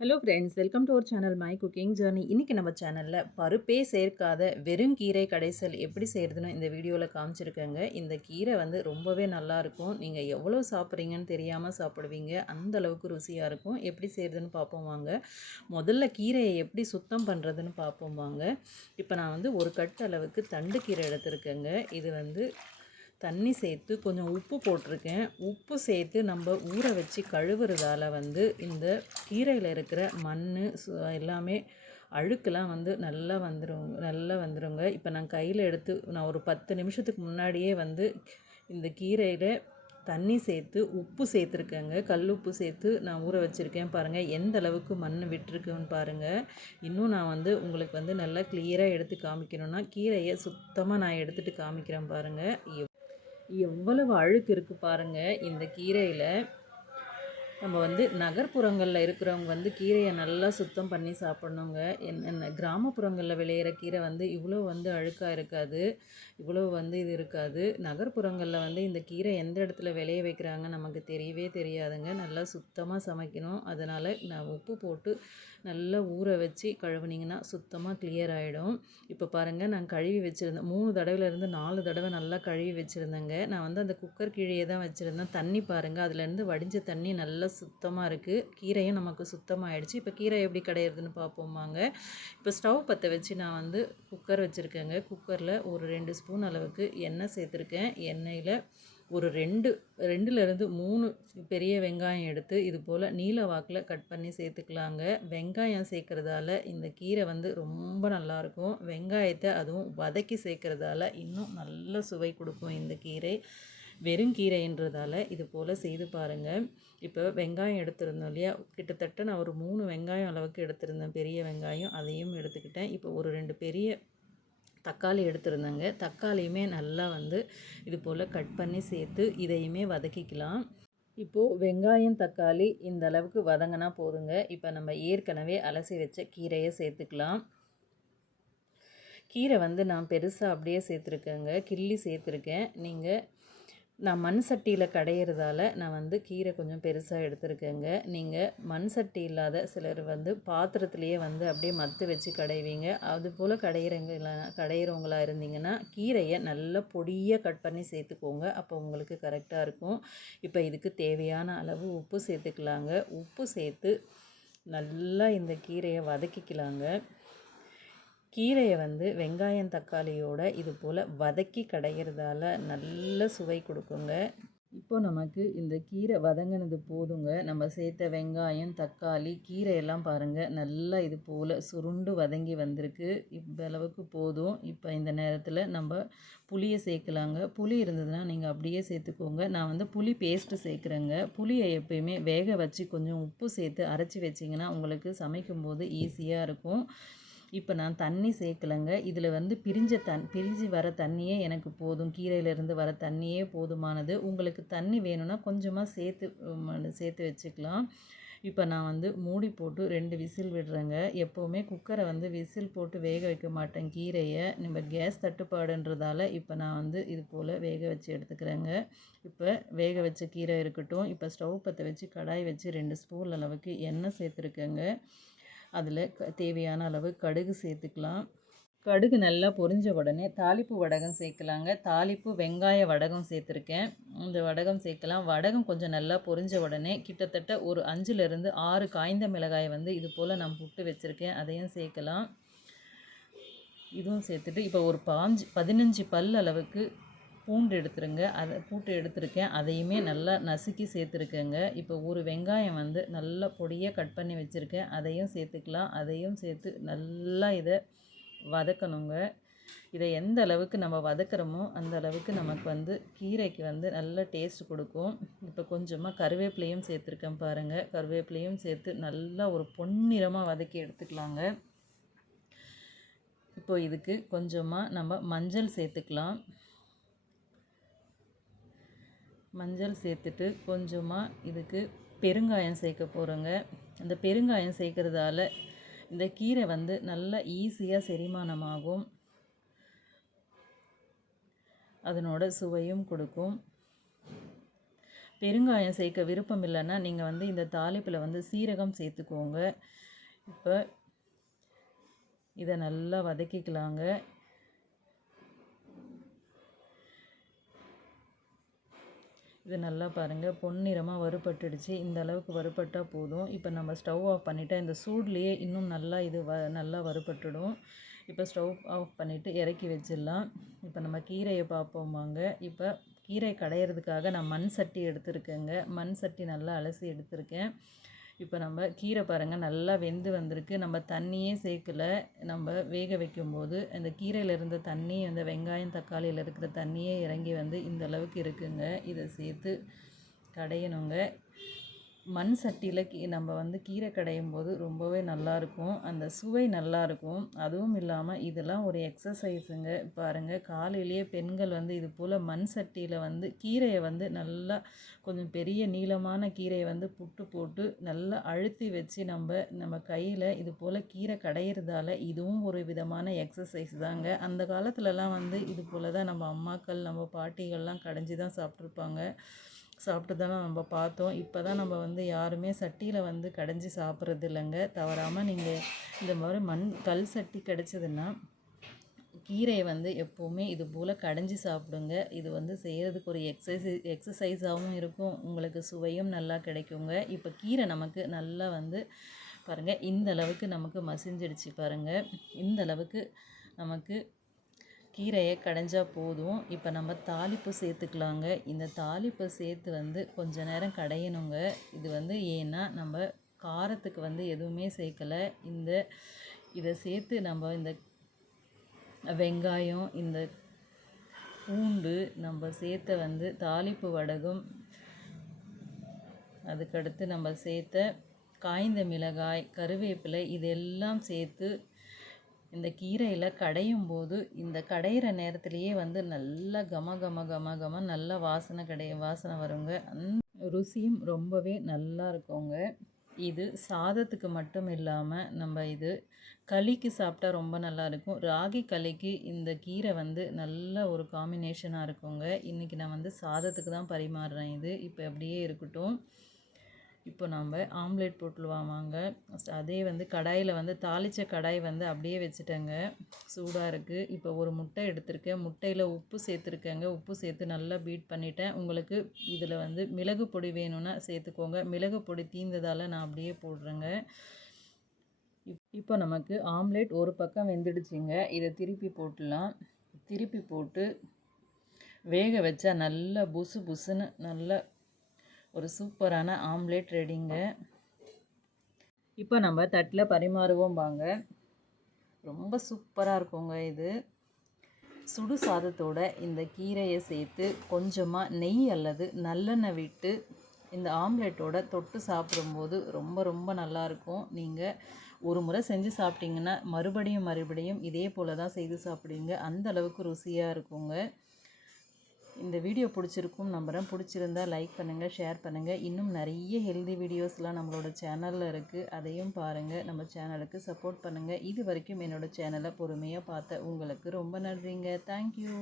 Hello friends, welcome to our channel my cooking journey. இன்றைக்கி நம்ம சேனலில் பருப்பே சேர்க்காத வெறும் கீரை கடைசல் எப்படி செய்கிறதுன்னு இந்த வீடியோவில் காமிச்சிருக்கேங்க. இந்த கீரை வந்து ரொம்பவே நல்லாயிருக்கும். நீங்கள் எவ்வளோ சாப்பிட்றீங்கன்னு தெரியாமல் சாப்பிடுவீங்க. அந்த அளவுக்கு ருசியாக இருக்கும். எப்படி செய்கிறதுன்னு பார்ப்போம் வாங்க. முதல்ல கீரையை எப்படி சுத்தம் பண்ணுறதுன்னு பார்ப்போம் வாங்க. இப்போ நான் வந்து ஒரு கட்டு அளவுக்கு தண்டு கீரை எடுத்திருக்கேங்க. இது வந்து தண்ணி சேர்த்து கொஞ்சம் உப்பு போட்டிருக்கேன். உப்பு சேர்த்து நம்ம ஊற வச்சு கழுவுறதால வந்து இந்த கீரையில் இருக்கிற மண் எல்லாமே அழுக்கெல்லாம் வந்து நல்லா வந்துருங்க. இப்போ நான் கையில் எடுத்து நான் ஒரு 10 நிமிஷத்துக்கு முன்னாடியே வந்து இந்த கீரையில் தண்ணி சேர்த்து உப்பு சேர்த்துருக்கேங்க. கல் உப்பு சேர்த்து நான் ஊற வச்சுருக்கேன். பாருங்கள் எந்த அளவுக்கு மண் விட்டுருக்குன்னு பாருங்கள். இன்னும் நான் வந்து உங்களுக்கு வந்து நல்லா கிளியராக எடுத்து காமிக்கணுன்னா கீரையை சுத்தமாக நான் எடுத்துகிட்டு காமிக்கிறேன் பாருங்கள். எவ்வளவு அழுக்கு இருக்குது பாருங்கள் இந்த கீரையில். நம்ம வந்து நகர்ப்புறங்களில் இருக்கிறவங்க வந்து கீரையை நல்லா சுத்தம் பண்ணி சாப்பிட்ணுங்க. என்ன கிராமப்புறங்களில் விளையிற கீரை வந்து இவ்வளோ வந்து அழுக்காக இருக்காது, இவ்வளோ வந்து இது இருக்காது. நகர்ப்புறங்களில் வந்து இந்த கீரை எந்த இடத்துல விளைய வைக்கிறாங்க நமக்கு தெரியவே தெரியாதுங்க. நல்லா சுத்தமாக சமைக்கணும். அதனால் நான் உப்பு போட்டு நல்லா ஊற வச்சு கழுவுனிங்கன்னா சுத்தமாக கிளியர் ஆகிடும். இப்போ பாருங்கள், நான் கழுவி வச்சுருந்தேன் 3 தடவைலேருந்து 4 தடவை நல்லா கழுவி வச்சுருந்தேங்க. நான் வந்து அந்த குக்கர் கீழே தான் வச்சுருந்தேன். தண்ணி பாருங்கள், அதுலேருந்து வடிஞ்ச தண்ணி நல்லா சுத்தமாக இருக்குது. கீரையும் நமக்கு சுத்தமாகிடுச்சு. இப்போ கீரை எப்படி கடையிறதுன்னு பார்ப்போமாங்க. இப்போ ஸ்டவ் பற்ற வச்சு நான் வந்து குக்கர் வச்சுருக்கேங்க. குக்கரில் ஒரு 2 ஸ்பூன் அளவுக்கு எண்ணெய் சேர்த்துருக்கேன். எண்ணெயில் ஒரு 2லேருந்து 3 பெரிய வெங்காயம் எடுத்து இது போல் நீல வாக்கில் கட் பண்ணி சேர்த்துக்கலாங்க. வெங்காயம் சேர்க்குறதால இந்த கீரை வந்து ரொம்ப நல்லாயிருக்கும். வெங்காயத்தை அதுவும் வதக்கி சேர்க்குறதால இன்னும் நல்ல சுவை கொடுக்கும் இந்த கீரை. வெறும் கீரைன்றதால இது போல் செய்து பாருங்கள். இப்போ வெங்காயம் எடுத்திருந்தோம் இல்லையா, கிட்டத்தட்ட நான் ஒரு 3 வெங்காயம் அளவுக்கு எடுத்திருந்தேன், பெரிய வெங்காயம். அதையும் எடுத்துக்கிட்டேன். இப்போ ஒரு 2 பெரிய தக்காளி எடுத்துருந்தேங்க. தக்காளியுமே நல்லா வந்து இது போல் கட் பண்ணி சேர்த்து இதையுமே வதக்கிக்கலாம். இப்போது வெங்காயம் தக்காளி இந்த அளவுக்கு வதங்கினா போதுங்க. இப்போ நம்ம ஏற்கனவே அலசி வச்ச கீரையை சேர்த்துக்கலாம். கீரை வந்து நான் பெருசாக அப்படியே சேர்த்துருக்கேங்க, கிள்ளி சேர்த்துருக்கேன். நான் மண் சட்டியில் கடையிறதால நான் வந்து கீரை கொஞ்சம் பெருசாக எடுத்துருக்கேங்க. நீங்கள் மண் சட்டி இல்லாத சிலர் வந்து பாத்திரத்துலேயே வந்து அப்படியே மத்து வச்சு கடைவீங்க. அது போல் கடையிறவங்களா இருந்தீங்கன்னா கீரையை நல்லா பொடியாக கட் பண்ணி சேர்த்துக்கோங்க. அப்போ உங்களுக்கு கரெக்டாக இருக்கும். இப்போ இதுக்கு தேவையான அளவு உப்பு சேர்த்துக்கலாங்க. உப்பு சேர்த்து நல்லா இந்த கீரையை வதக்கிக்கலாங்க. கீரையை வந்து வெங்காயம் தக்காளியோடு இது போல் வதக்கி கடையிறதால நல்ல சுவை கொடுக்குங்க. இப்போ நமக்கு இந்த கீரை வதங்கினது போதுங்க. நம்ம சேர்த்த வெங்காயம் தக்காளி கீரையெல்லாம் பாருங்கள் நல்லா இது போல் சுருண்டு வதங்கி வந்திருக்கு. இந்த அளவுக்கு போதும். இப்போ இந்த நேரத்தில் நம்ம புளியை சேர்க்கலாங்க. புளி இருந்ததுன்னா நீங்கள் அப்படியே சேர்த்துக்கோங்க. நான் வந்து புளி பேஸ்ட்டு சேர்க்குறேங்க. புளியை எப்பயுமே வேக வச்சு கொஞ்சம் உப்பு சேர்த்து அரைச்சி வச்சிங்கன்னா உங்களுக்கு சமைக்கும்போது ஈஸியாக இருக்கும். இப்போ நான் தண்ணி சேர்க்கலைங்க. இதில் வந்து பிரிஞ்சு வர தண்ணியே எனக்கு போதும். கீரையிலேருந்து வர தண்ணியே போதுமானது. உங்களுக்கு தண்ணி வேணும்னா கொஞ்சமாக சேர்த்து வச்சுக்கலாம். இப்போ நான் வந்து மூடி போட்டு 2 விசில் விடுறேங்க. எப்போவுமே குக்கரை வந்து விசில் போட்டு வேக வைக்க மாட்டேன் கீரையை. நம்ம கேஸ் தட்டுப்பாடுன்றதால இப்போ நான் வந்து இது போல் வேக வச்சு எடுத்துக்கிறேங்க. இப்போ வேக வச்ச கீரை இருக்கட்டும். இப்போ ஸ்டவ் பற்ற வச்சு கடாய் வச்சு 2 ஸ்பூன் அளவுக்கு எண்ணெய் சேர்த்துருக்கேங்க. அதில் தேவையான அளவு கடுகு சேர்த்துக்கலாம். கடுகு நல்லா பொரிஞ்ச உடனே தாளிப்பு வடகம் சேர்க்கலாங்க. தாளிப்பு வெங்காய வடகம் சேர்த்துருக்கேன். இந்த வடகம் சேர்க்கலாம். வடகம் கொஞ்சம் நல்லா பொரிஞ்ச உடனே கிட்டத்தட்ட ஒரு 5லேருந்து 6 காய்ந்த மிளகாயை வந்து இது போல் நான் புட்டு வச்சுருக்கேன், அதையும் சேர்க்கலாம். இதுவும் சேர்த்துட்டு இப்போ ஒரு 15 பல் அளவுக்கு பூண்டு எடுத்துருக்கேன். அதையுமே நல்லா நசுக்கி சேர்த்துருக்கேங்க. இப்போ ஒரு வெங்காயம் வந்து நல்லா பொடியாக கட் பண்ணி வச்சுருக்கேன், அதையும் சேர்த்துக்கலாம். அதையும் சேர்த்து நல்லா இதை வதக்கணுங்க. இதை எந்த அளவுக்கு நம்ம வதக்குறோமோ அந்த அளவுக்கு நமக்கு வந்து கீரைக்கு வந்து நல்ல டேஸ்ட் கொடுக்கும். இப்போ கொஞ்சமாக கருவேப்பிலையும் சேர்த்துருக்கேன் பாருங்கள். கருவேப்பிலையும் சேர்த்து நல்லா ஒரு பொன்னிறமாக வதக்கி எடுத்துக்கலாங்க. இப்போ இதுக்கு கொஞ்சமாக நம்ம மஞ்சள் சேர்த்துக்கலாம். மஞ்சள் சேர்த்துட்டு கொஞ்சமாக இதுக்கு பெருங்காயம் சேர்க்க போகிறோங்க. இந்த பெருங்காயம் சேர்க்குறதால இந்த கீரை வந்து நல்லா ஈஸியாக செரிமானமாகும். அதனோட சுவையும் கொடுக்கும். பெருங்காயம் சேர்க்க விருப்பம் இல்லைன்னா நீங்கள் வந்து இந்த தாளிப்பில் வந்து சீரகம் சேர்த்துக்கோங்க. இப்போ இதை நல்லா வதக்கிக்கலாங்க. இது நல்லா பாருங்கள் பொன்னிறமாக வறுபட்டுடுச்சு. இந்த அளவுக்கு வறுபட்டால் போதும். இப்போ நம்ம ஸ்டவ் ஆஃப் பண்ணிவிட்டு இந்த சூட்லேயே இன்னும் நல்லா இது நல்லா வறுபட்டுடும். இப்போ ஸ்டவ் ஆஃப் பண்ணிவிட்டு இறக்கி வச்சிடலாம். இப்போ நம்ம கீரையை பார்ப்போமாங்க. இப்போ கீரை கடையிறதுக்காக நான் மண் சட்டி எடுத்துருக்கேங்க. மண் சட்டி நல்லா அலசி எடுத்திருக்கேன். இப்போ நம்ம கீரை பாருங்கள் நல்லா வெந்து வந்திருக்கு. நம்ம தண்ணியே சேர்க்கலை. நம்ம வேக வைக்கும்போது அந்த கீரையில் இருந்த தண்ணி அந்த வெங்காயம் தக்காளியில் இருக்கிற தண்ணியே இறங்கி வந்து இந்த அளவுக்கு இருக்குங்க. இதை சேர்த்து கடையணுங்க. மண் சட்டியில் நம்ம வந்து கீரை கடையும் போது ரொம்பவே நல்லாயிருக்கும். அந்த சுவை நல்லாயிருக்கும். அதுவும் இல்லாமல் இதெல்லாம் ஒரு எக்ஸசைஸுங்க. பாருங்கள் காலையிலேயே பெண்கள் வந்து இது போல் மண் சட்டியில் வந்து கீரையை வந்து நல்லா கொஞ்சம் பெரிய நீளமான கீரையை வந்து புட்டு போட்டு நல்லா அழுத்தி வச்சு நம்ம கையில் இது போல் கீரை கடையிறதால இதுவும் ஒரு விதமான எக்ஸசைஸ் தாங்க. அந்த காலத்துலலாம் வந்து இது போல் தான் நம்ம அம்மாக்கள் நம்ம பாட்டிகள்லாம் கடைஞ்சி தான் சாப்பிட்டு தானே நம்ம பார்த்தோம். இப்போ தான் நம்ம வந்து யாருமே சட்டியில் வந்து கடைஞ்சி சாப்பிட்றது இல்லைங்க. தவறாமல் நீங்கள் இந்த மாதிரி கல் சட்டி கிடச்சதுன்னா கீரையை வந்து எப்போவுமே இது போல் கடைஞ்சி சாப்பிடுங்க. இது வந்து செய்கிறதுக்கு ஒரு எக்ஸசைஸாகவும் இருக்கும். உங்களுக்கு சுவையும் நல்லா கிடைக்குங்க. இப்போ கீரை நமக்கு நல்லா வந்து பாருங்கள் இந்த அளவுக்கு நமக்கு மசிஞ்சிடுச்சு பாருங்கள். இந்த அளவுக்கு நமக்கு கீரையை கடைஞ்சா போதும். இப்போ நம்ம தாளிப்பு சேர்த்துக்கலாங்க. இந்த தாளிப்பை சேர்த்து வந்து கொஞ்ச நேரம் கடையணுங்க. இது வந்து ஏன்னா நம்ம காரத்துக்கு வந்து எதுவுமே சேர்க்கலை. இதை சேர்த்து நம்ம இந்த வெங்காயம் இந்த பூண்டு நம்ம சேர்த்த வந்து தாளிப்பு வடகம், அதுக்கடுத்து நம்ம சேர்த்த காய்ந்த மிளகாய் கருவேப்பிலை இதெல்லாம் சேர்த்து இந்த கீரையில் கடையும் போது இந்த கடையிற நேரத்துலையே வந்து நல்லா கம நல்லா வாசனை வருங்க. அந்த ருசியும் ரொம்பவே நல்லா இருக்குங்க. இது சாதத்துக்கு மட்டும் இல்லாமல் நம்ம இது களிக்கு சாப்பிட்டா ரொம்ப நல்லாயிருக்கும். ராகி களிக்கு இந்த கீரை வந்து நல்ல ஒரு காம்பினேஷனாக இருக்குங்க. இன்றைக்கி நான் வந்து சாதத்துக்கு தான் பரிமாறுறேன். இது இப்போ அப்படியே இருக்கட்டும். இப்போ நம்ம ஆம்லேட் போட்டுருவாங்க. அதே வந்து கடாயில் வந்து தாளித்த கடாய் வந்து அப்படியே வச்சுட்டேங்க. சூடாக இருக்குது. இப்போ ஒரு முட்டை எடுத்திருக்கேன். முட்டையில் உப்பு சேர்த்துருக்கேங்க. உப்பு சேர்த்து நல்லா பீட் பண்ணிட்டேன். உங்களுக்கு இதில் வந்து மிளகு பொடி வேணும்னா சேர்த்துக்கோங்க. மிளகு பொடி தீர்ந்ததால் நான் அப்படியே போடுறேங்க. இப்போ நமக்கு ஆம்லேட் ஒரு பக்கம் வெந்துடுச்சிங்க. இதை திருப்பி போட்டுடலாம். திருப்பி போட்டு வேக வச்சா நல்லா புசுன்னு நல்லா ஒரு சூப்பரான ஆம்லேட் ரெடிங்க. இப்போ நம்ம தட்டில் பரிமாறுவோம் வாங்க. ரொம்ப சூப்பராக இருக்குங்க. இது சுடு சாதத்தோட இந்த கீரையை சேர்த்து கொஞ்சமாக நெய் அல்லது நல்லெண்ணெய் விட்டு இந்த ஆம்லேட்டோட தொட்டு சாப்பிடும்போது ரொம்ப நல்லாயிருக்கும். நீங்கள் ஒரு முறை செஞ்சு சாப்பிட்டிங்கன்னா மறுபடியும் இதே போல் தான் செய்து சாப்பிடுவீங்க. அந்த அளவுக்கு ருசியாக இருக்குங்க. இந்த வீடியோ பிடிச்சிருக்கும் நம்புகிறேன். பிடிச்சிருந்தா லைக் பண்ணுங்கள், ஷேர் பண்ணுங்கள். இன்னும் நிறைய ஹெல்தி வீடியோஸ்லாம் நம்மளோட சேனலில் இருக்குது. அதையும் பாருங்கள். நம்ம சேனலுக்கு சப்போர்ட் பண்ணுங்கள். இது வரைக்கும் என்னோடய சேனலை பொறுமையாக பார்த்த உங்களுக்கு ரொம்ப நன்றிங்க. தேங்க்யூ.